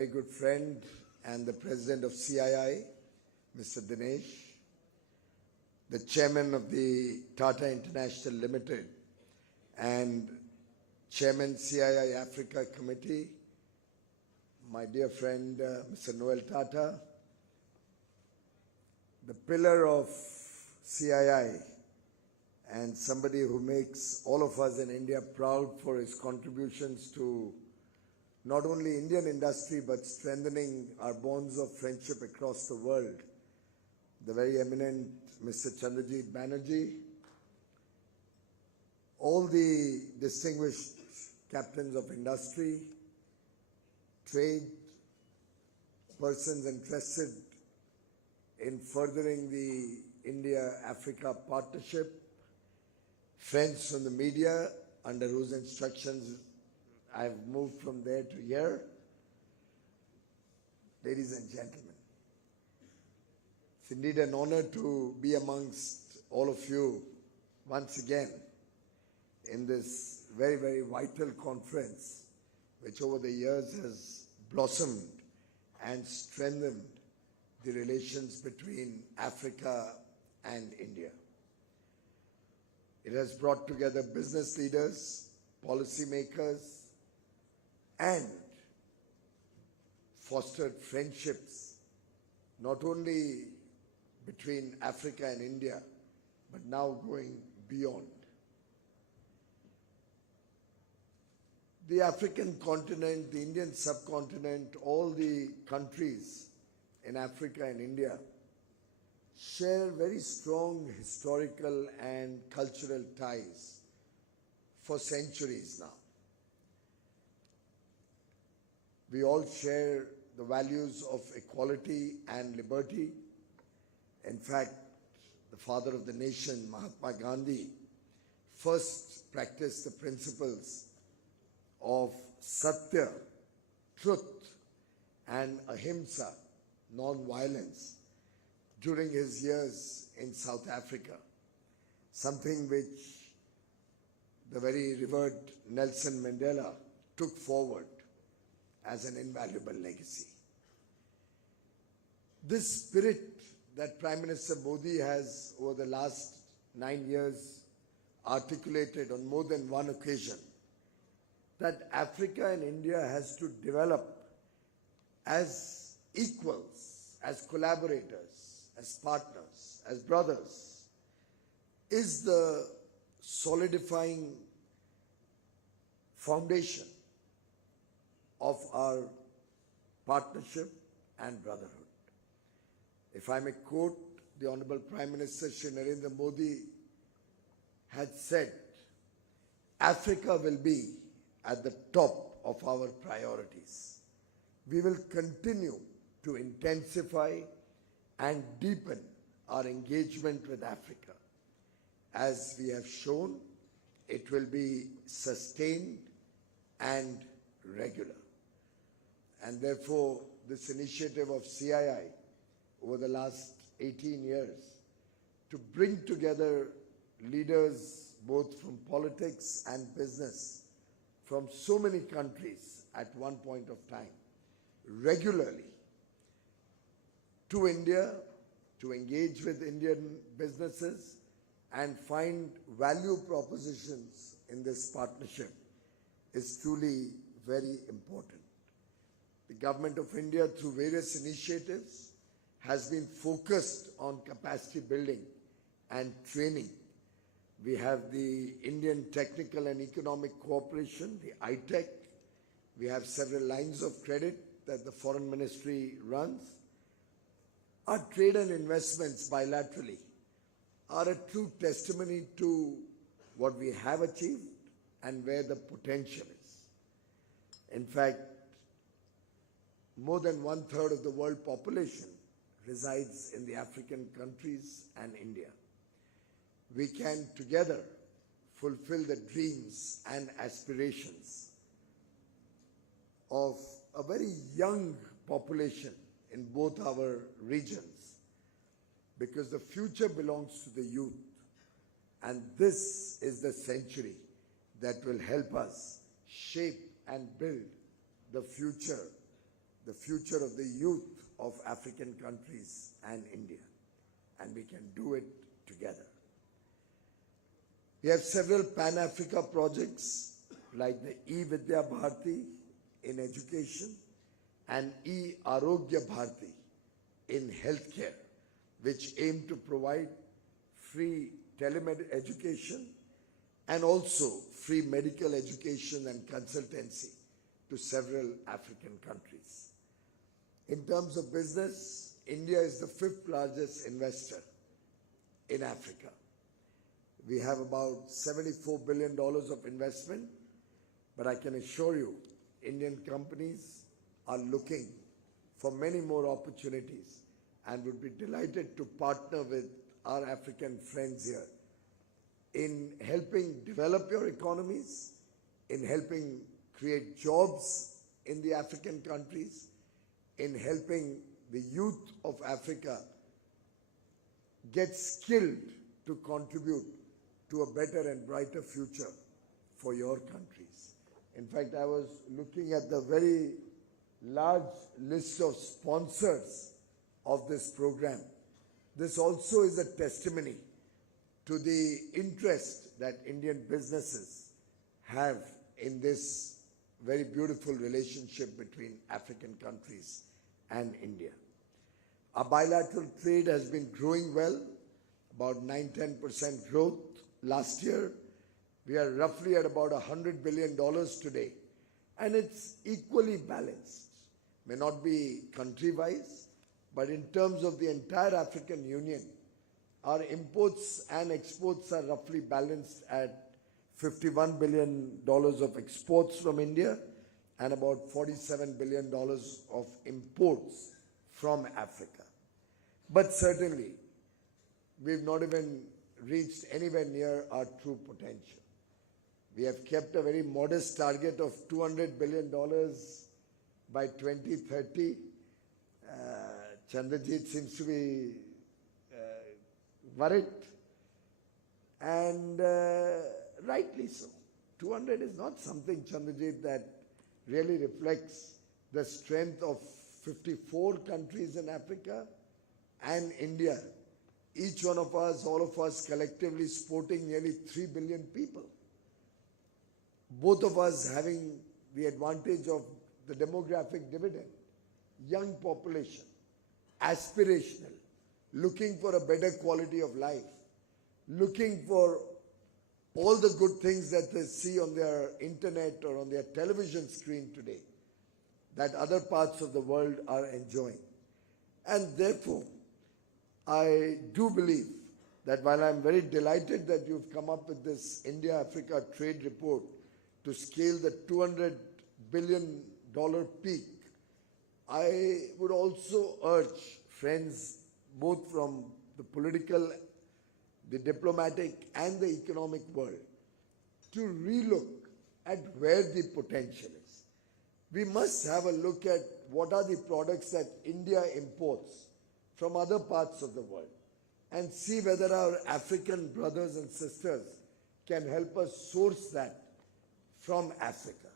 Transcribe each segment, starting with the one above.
A good friend and the president of CII, Mr. Dinesh, the chairman of the Tata International Limited and chairman CII Africa Committee, my dear friend Mr. Noel Tata, the pillar of CII and somebody who makes all of us in India proud for his contributions to not only Indian industry but strengthening our bonds of friendship across the world, the very eminent Mr. Chandrajit Banerjee, all the distinguished captains of industry, trade, persons interested in furthering the India-Africa partnership, friends from the media under whose instructions I've moved from there to here. Ladies and gentlemen, it's indeed an honor to be amongst all of you once again in this very, very vital conference, which over the years has blossomed and strengthened the relations between Africa and India. It has brought together business leaders, policymakers, and fostered friendships not only between Africa and India, but now going beyond. The African continent, the Indian subcontinent, all the countries in Africa and India share very strong historical and cultural ties for centuries now. We all share the values of equality and liberty. In fact, the father of the nation, Mahatma Gandhi, first practiced the principles of satya, truth, and ahimsa, non-violence, during his years in South Africa, something which the very revered Nelson Mandela took forward as an invaluable legacy. This spirit that Prime Minister Modi has over the last 9 years articulated on more than one occasion, that Africa and India has to develop as equals, as collaborators, as partners, as brothers, is the solidifying foundation of our partnership and brotherhood. If I may quote, the Honorable Prime Minister Shri Narendra Modi had said, Africa will be at the top of our priorities. We will continue to intensify and deepen our engagement with Africa. As we have shown, it will be sustained and regular. And therefore, this initiative of CII over the last 18 years to bring together leaders both from politics and business from so many countries at one point of time, regularly to India, to engage with Indian businesses and find value propositions in this partnership is truly very important. The Government of India, through various initiatives, has been focused on capacity building and training. We have the Indian Technical and Economic Cooperation, the ITEC. We have several lines of credit that the Foreign Ministry runs. Our trade and investments bilaterally are a true testimony to what we have achieved and where the potential is. In fact, more than 1/3 of the world population resides in the African countries and India. We can together fulfill the dreams and aspirations of a very young population in both our regions, because the future belongs to the youth, and this is the century that will help us shape and build the future the future of the youth of African countries and India, and we can do it together. We have several Pan-Africa projects like the E-Vidya Bharati in education and E-Arogya Bharati in healthcare, which aim to provide free telemed education and also free medical education and consultancy to several African countries. In terms of business, India is the 5th largest investor in Africa. We have about $74 billion of investment, but I can assure you, Indian companies are looking for many more opportunities and would be delighted to partner with our African friends here in helping develop your economies, in helping create jobs in the African countries, in helping the youth of Africa get skilled to contribute to a better and brighter future for your countries. In fact, I was looking at the very large list of sponsors of this program. This also is a testimony to the interest that Indian businesses have in this very beautiful relationship between African countries and India. Our bilateral trade has been growing well, about 9-10% growth last year. We are roughly at about $100 billion today, and it's equally balanced. May not be country-wise, but in terms of the entire African Union, our imports and exports are roughly balanced at $51 billion of exports from India and about $47 billion of imports from Africa. But certainly, we've not even reached anywhere near our true potential. We have kept a very modest target of $200 billion by 2030. Chandrajit seems to be worried, and rightly so. 200 is not something, Chandrajit, that really reflects the strength of 54 countries in Africa and India. Each one of us, all of us collectively sporting nearly 3 billion people. Both of us having the advantage of the demographic dividend, young population, aspirational, looking for a better quality of life, looking for all the good things that they see on their internet or on their television screen today that other parts of the world are enjoying. And therefore, I do believe that while I'm very delighted that you've come up with this India-Africa trade report to scale the $200 billion peak, I would also urge friends both from the political, the diplomatic and the economic world to relook at where the potential is. We must have a look at what are the products that India imports from other parts of the world and see whether our African brothers and sisters can help us source that from Africa.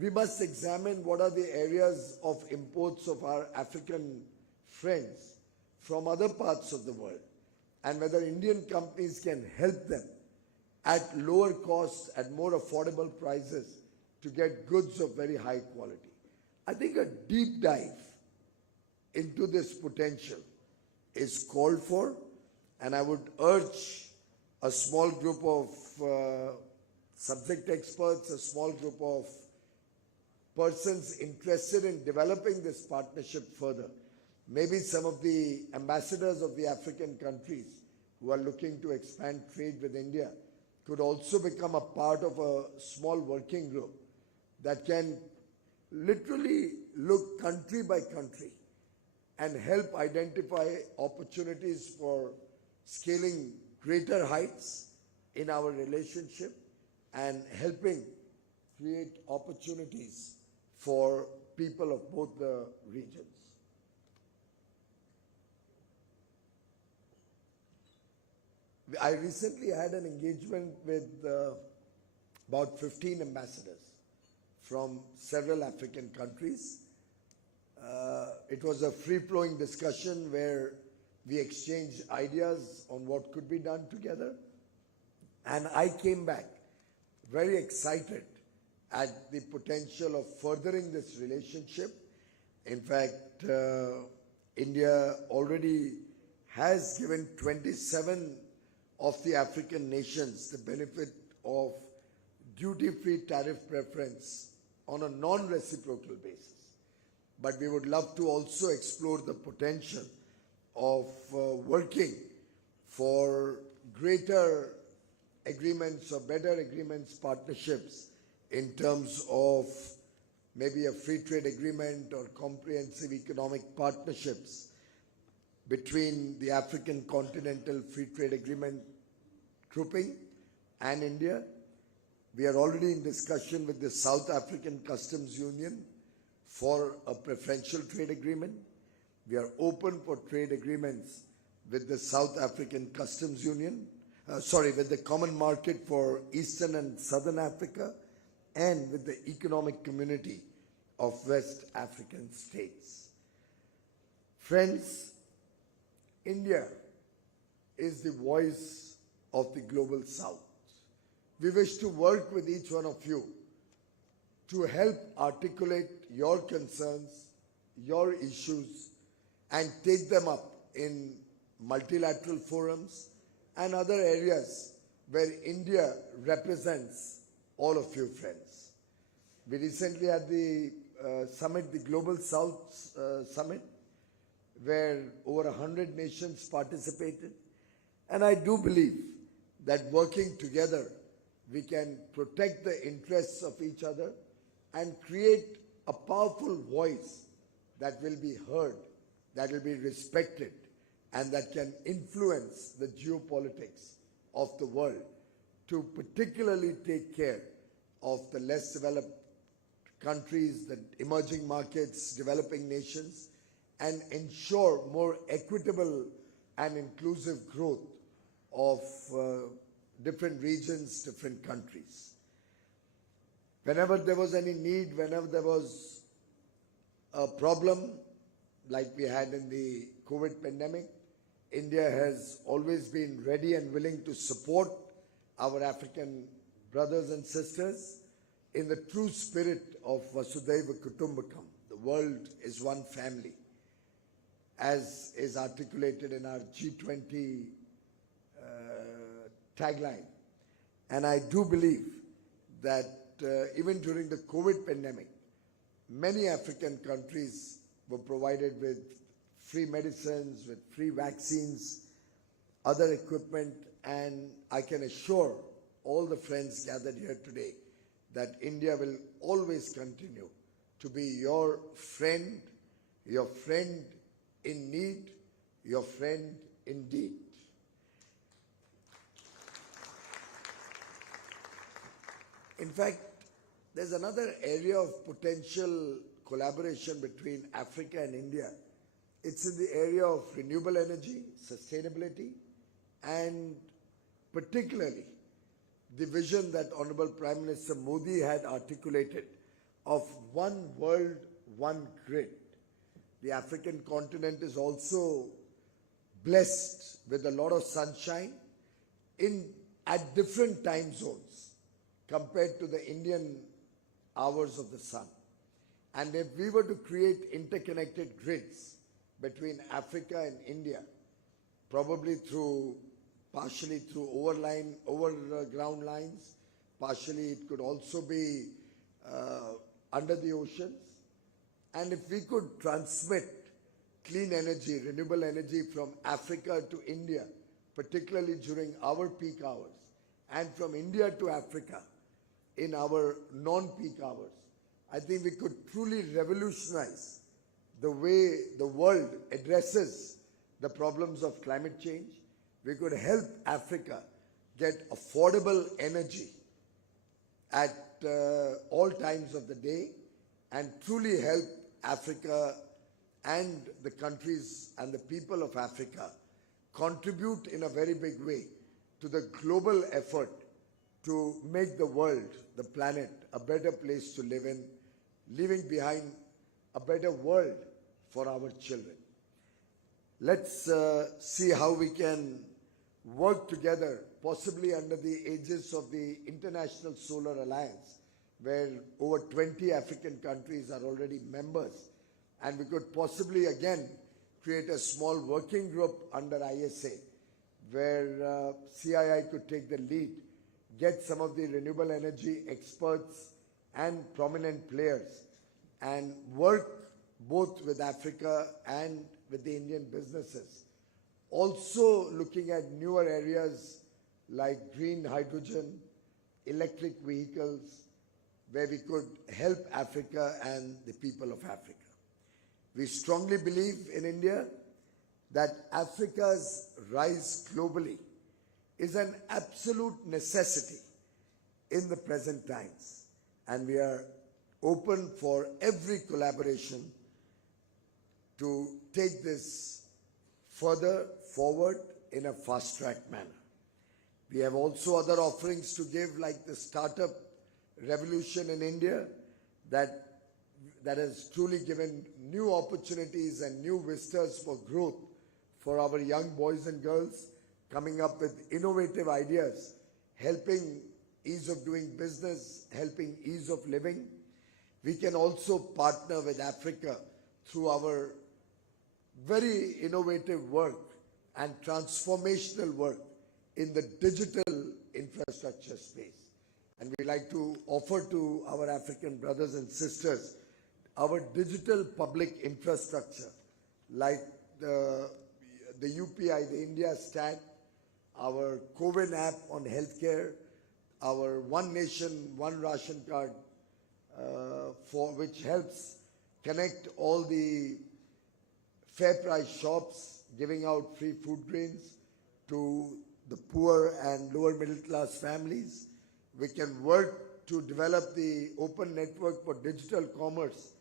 We must examine what are the areas of imports of our African friends from other parts of the world and whether Indian companies can help them at lower costs, at more affordable prices to get goods of very high quality. I think a deep dive into this potential is called for, and I would urge a small group of subject experts, a small group of persons interested in developing this partnership further. Maybe some of the ambassadors of the African countries who are looking to expand trade with India could also become a part of a small working group that can literally look country by country and help identify opportunities for scaling greater heights in our relationship and helping create opportunities for people of both the regions. I recently had an engagement with about 15 ambassadors from several African countries, It was a free-flowing discussion where we exchanged ideas on what could be done together. And I came back very excited at the potential of furthering this relationship. In fact, India already has given 27 of the African nations the benefit of duty-free tariff preference on a non-reciprocal basis. But we would love to also explore the potential of working for greater agreements or better agreements, partnerships in terms of maybe a free trade agreement or comprehensive economic partnerships between the African Continental Free Trade Agreement grouping and India. We are already in discussion with the South African Customs Union for a preferential trade agreement. We are open for trade agreements with the South African Customs Union, with the Common Market for Eastern and Southern Africa, and with the Economic Community of West African States. Friends, India is the voice of the global South. We wish to work with each one of you to help articulate your concerns, your issues, and take them up in multilateral forums and other areas where India represents all of you, friends. We recently had the summit, the Global South Summit, where over 100 nations participated. And I do believe that working together, we can protect the interests of each other and create a powerful voice that will be heard, that will be respected, and that can influence the geopolitics of the world to particularly take care of the less developed countries, the emerging markets, developing nations, and ensure more equitable and inclusive growth of different regions, different countries. Whenever there was any need, whenever there was a problem like we had in the COVID pandemic, India has always been ready and willing to support our African brothers and sisters in the true spirit of Vasudhaiva Kutumbakam. The world is one family, as is articulated in our G20 tagline. And I do believe that even during the COVID pandemic, many African countries were provided with free medicines, with free vaccines, other equipment, and I can assure all the friends gathered here today that India will always continue to be your friend in need, your friend indeed. In fact, there's another area of potential collaboration between Africa and India. It's in the area of renewable energy, sustainability, and particularly the vision that Honorable Prime Minister Modi had articulated of one world, one grid. The African continent is also blessed with a lot of sunshine at different time zones compared to the Indian hours of the sun. And if we were to create interconnected grids between Africa and India, probably partially through overground lines, partially it could also be under the oceans. And if we could transmit clean energy, renewable energy from Africa to India, particularly during our peak hours, and from India to Africa in our non-peak hours, I think we could truly revolutionize the way the world addresses the problems of climate change. We could help Africa get affordable energy at all times of the day and truly help Africa and the countries and the people of Africa contribute in a very big way to the global effort to make the world, the planet, a better place to live in, leaving behind a better world for our children. Let's see how we can work together, possibly under the aegis of the International Solar Alliance, where over 20 African countries are already members, and we could possibly again create a small working group under ISA, where CII could take the lead, get some of the renewable energy experts and prominent players, and work both with Africa and with the Indian businesses. Also looking at newer areas like green hydrogen, electric vehicles, where we could help Africa and the people of Africa. We strongly believe in India that Africa's rise globally is an absolute necessity in the present times, and we are open for every collaboration to take this further forward in a fast-track manner. We have also other offerings to give, like the startup revolution in India that has truly given new opportunities and new vistas for growth for our young boys and girls, coming up with innovative ideas, helping ease of doing business, helping ease of living. We can also partner with Africa through our very innovative work and transformational work in the digital infrastructure space. And we like to offer to our African brothers and sisters our digital public infrastructure, like the UPI, the India Stat, our COVID app on healthcare, our One Nation, One Ration Card, for which helps connect all the fair price shops, giving out free food grains to the poor and lower middle class families. We can work to develop the open network for digital commerce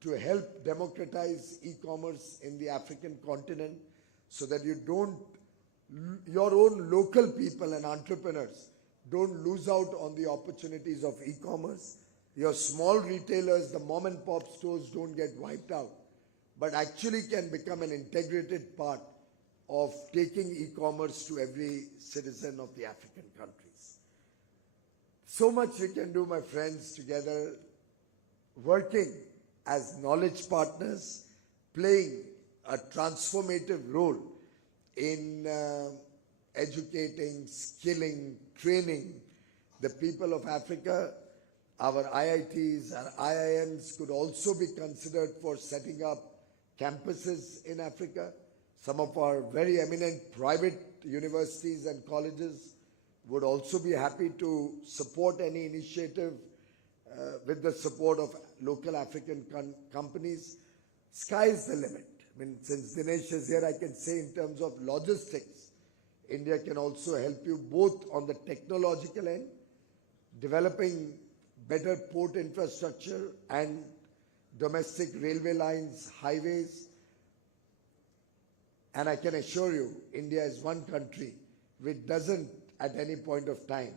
to help democratize e-commerce in the African continent, so that your own local people and entrepreneurs don't lose out on the opportunities of e-commerce. Your small retailers, the mom and pop stores, don't get wiped out, but actually can become an integrated part of taking e-commerce to every citizen of the African countries. So much we can do, my friends, together, working as knowledge partners, playing a transformative role in educating, skilling, training the people of Africa. Our IITs, our IIMs could also be considered for setting up campuses in Africa. Some of our very eminent private universities and colleges would also be happy to support any initiative with the support of local African companies. Sky is the limit. I mean, since Dinesh is here, I can say in terms of logistics, India can also help you both on the technological end, developing better port infrastructure and domestic railway lines, highways. And I can assure you, India is one country which doesn't at any point of time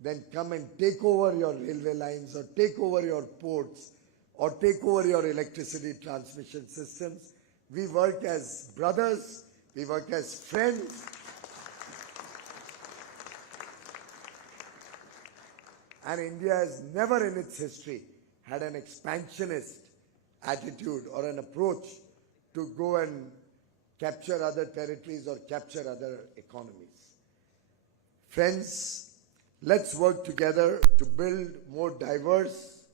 then come and take over your railway lines or take over your ports or take over your electricity transmission systems. We work as brothers, we work as friends. And India has never in its history had an expansionist attitude or an approach to go and capture other territories or capture other economies. Friends, let's work together to build more diverse,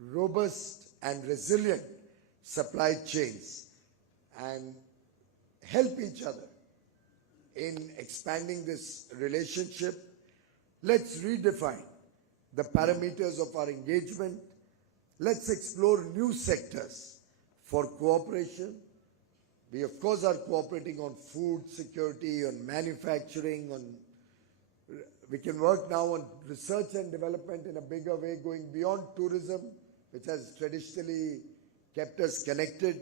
robust, and resilient supply chains and help each other in expanding this relationship. Let's redefine the parameters of our engagement. Let's explore new sectors for cooperation. We, of course, are cooperating on food security, on manufacturing, we can work now on research and development in a bigger way, going beyond tourism, which has traditionally kept us connected.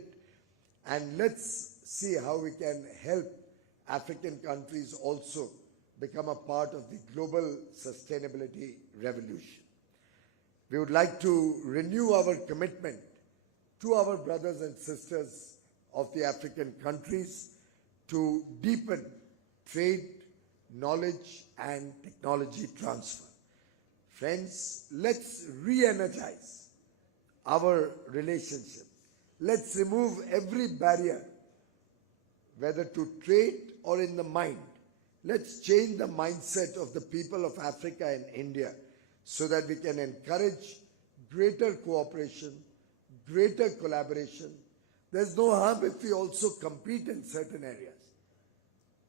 And let's see how we can help African countries also become a part of the global sustainability revolution. We would like to renew our commitment to our brothers and sisters of the African countries to deepen trade, knowledge and technology transfer. Friends, let's re-energize our relationship. Let's remove every barrier, whether to trade or in the mind. Let's change the mindset of the people of Africa and India so that we can encourage greater cooperation, greater collaboration. There's no harm if we also compete in certain areas.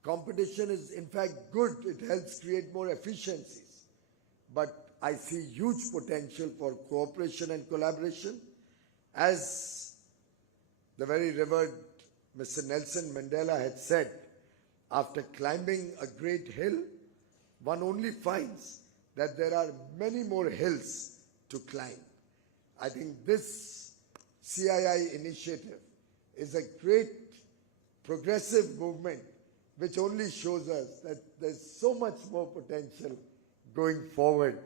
Competition is in fact good. It helps create more efficiencies. But I see huge potential for cooperation and collaboration. As the very revered Mr. Nelson Mandela had said, after climbing a great hill, one only finds that there are many more hills to climb. I think this CII initiative is a great progressive movement which only shows us that there's so much more potential going forward.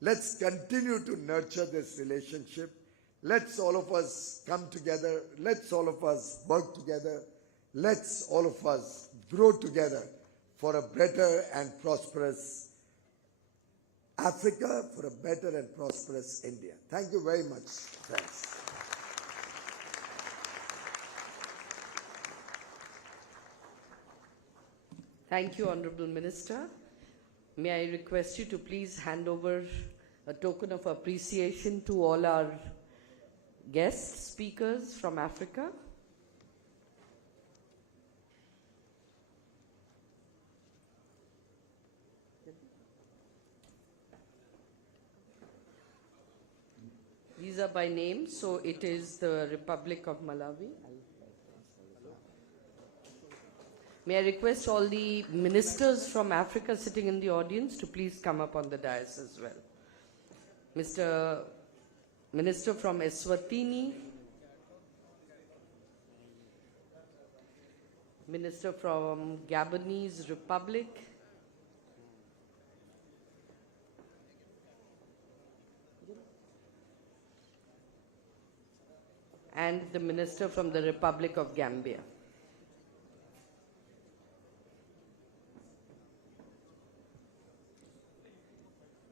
Let's continue to nurture this relationship. Let's all of us come together. Let's all of us work together. Let's all of us grow together for a better and prosperous Africa, for a better and prosperous India. Thank you very much, friends. Thank you, Honorable Minister. May I request you to please hand over a token of appreciation to all our guest speakers from Africa. These are by name, so it is the Republic of Malawi. May I request all the ministers from Africa sitting in the audience to please come up on the dais as well. Mr. Minister from Eswatini, Minister from Gabonese Republic, and the Minister from the Republic of Gambia.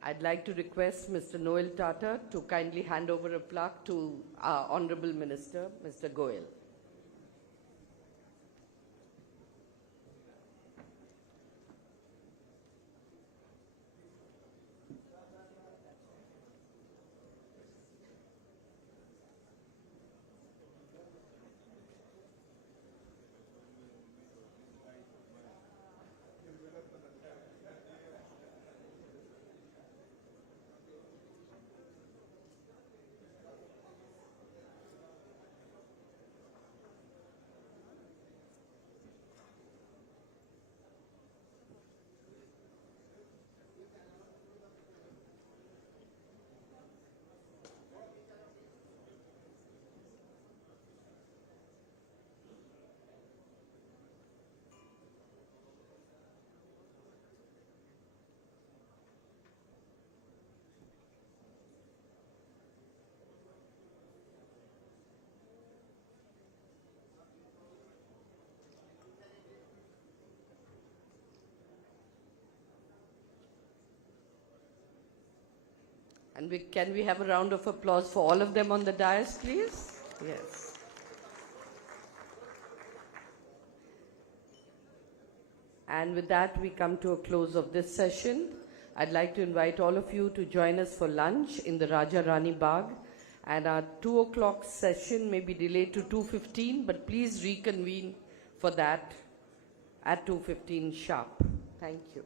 I'd like to request Mr. Noel Tata to kindly hand over a plaque to our Honorable Minister, Mr. Goel. And can we have a round of applause for all of them on the dais, please? Yes. And with that, we come to a close of this session. I'd like to invite all of you to join us for lunch in the Rajya Rani Bagh. And our 2 o'clock session may be delayed to 2:15, but please reconvene for that at 2:15 sharp. Thank you.